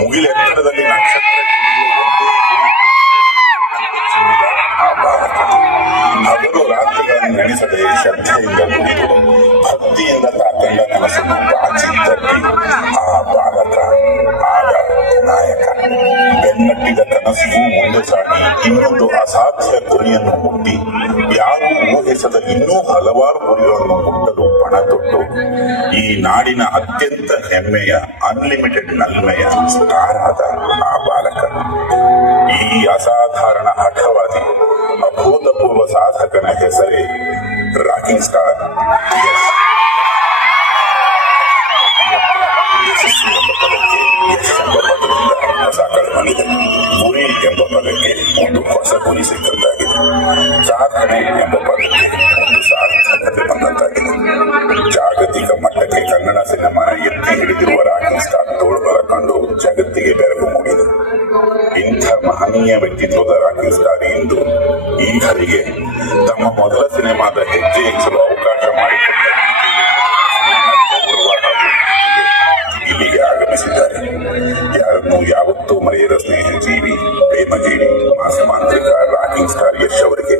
ಮುಗಿಲೆತ್ತರದಲ್ಲಿ ನಕ್ಷತ್ರ ಆ ಬಾಲಕ ಹಗಲು ರಾತ್ರಿಗಳನ್ನು ನೆನೆಸದೆ ಶ್ರದ್ಧೆಯಿಂದ ದುಡಿದು ಭಕ್ತಿಯಿಂದ ತಾಕಂಡ ಕನಸನ್ನು ಬಾಚಿ ತಟ್ಟಿ ಆ ಬಾಲಕ ಆಗ ನಾಯಕ. ಬೆನ್ನಟ್ಟಿದ ಕನಸಿಗೂ ಮುಂದೆ ಸಾಗಿ ಇನ್ನೊಂದು ಅಸಾಧ್ಯ ಗುರಿಯನ್ನು ಮುಟ್ಟಿ ಯಾರೂ ಊಹಿಸದ ಇನ್ನೂ ಹಲವಾರು ಗುರಿಗಳನ್ನು ಮುಟ್ಟಲು ಪಣ ತೊಟ್ಟು ಈ ನಾಡಿನ ಅತ್ಯಂತ ಹೆಮ್ಮೆಯ ಅನ್ಲಿಮಿಟೆಡ್ ನಲ್ಮೆಯ ಸ್ಟಾರ್ ಆದ ಆ ಬಾಲಕ. ಈ ಅಸಾಧಾರಣ ಹಠವಾದಿ ಅಭೂತಪೂರ್ವ ಸಾಧಕನ ಹೆಸರೇ ರಾಕಿಂಗ್ ಸ್ಟಾರ್ ಯಶಸ್ಸು ಎಂಬ ಪದಕ್ಕೆ ಯಶ್ ಎಂಬ ಪದದಿಂದ ಹೊಸ ಕಳವಳಿದೆ. ಗುರಿ ಎಂಬ ಪದಕ್ಕೆ ಒಂದು ಹೊಸ ಗುರಿ ಸಿಕ್ಕಂತಾಗಿದೆ. ಸಾಧನೆ ಎಂಬ ಪದಕ್ಕೆ ಒಂದು ಸಾರ್ಥಕತೆ ಬಂದಂತಾಗಿದೆ. ಜಾಗತಿಕ ಮಟ್ಟಕ್ಕೆ ಕನ್ನಡ ಸಿನಿಮಾನ ಎತ್ತಿ ಹಿಡಿದಿರುವ ರಾಕಿಂಗ್ ಸ್ಟಾರ್ ತೋಳ್ಬಲ ಕಂಡು ಜಗತ್ತಿಗೆ ಬೆರಗು ಮೂಡಿದೆ. ಇಂಥ ಮಹನೀಯ ವ್ಯಕ್ತಿತ್ವದ ರಾಕಿಂಗ್ ಸ್ಟಾರ್ ಇಂದು ಈ ಹರಿಗೆ ತಮ್ಮ ಮೊದಲ ಸಿನಿಮಾದ ಹೆಜ್ಜೆ ಇರಿಸಲು ಅವಕಾಶ ಮಾಡಿಕೊಟ್ಟ ಇಲ್ಲಿಗೆ ಆಗಮಿಸಿದ್ದಾರೆ. ಯಾರನ್ನೂ ಯಾವತ್ತೂ ಮರೆಯದ ಸ್ನೇಹ ಜೀವಿ, ಪ್ರೇಮ ಜೀವಿ, ಮಾಸ ಮಾಂತ್ರಿಕ ರಾಕಿಂಗ್ ಸ್ಟಾರ್ ಯಶ್ ಅವರಿಗೆ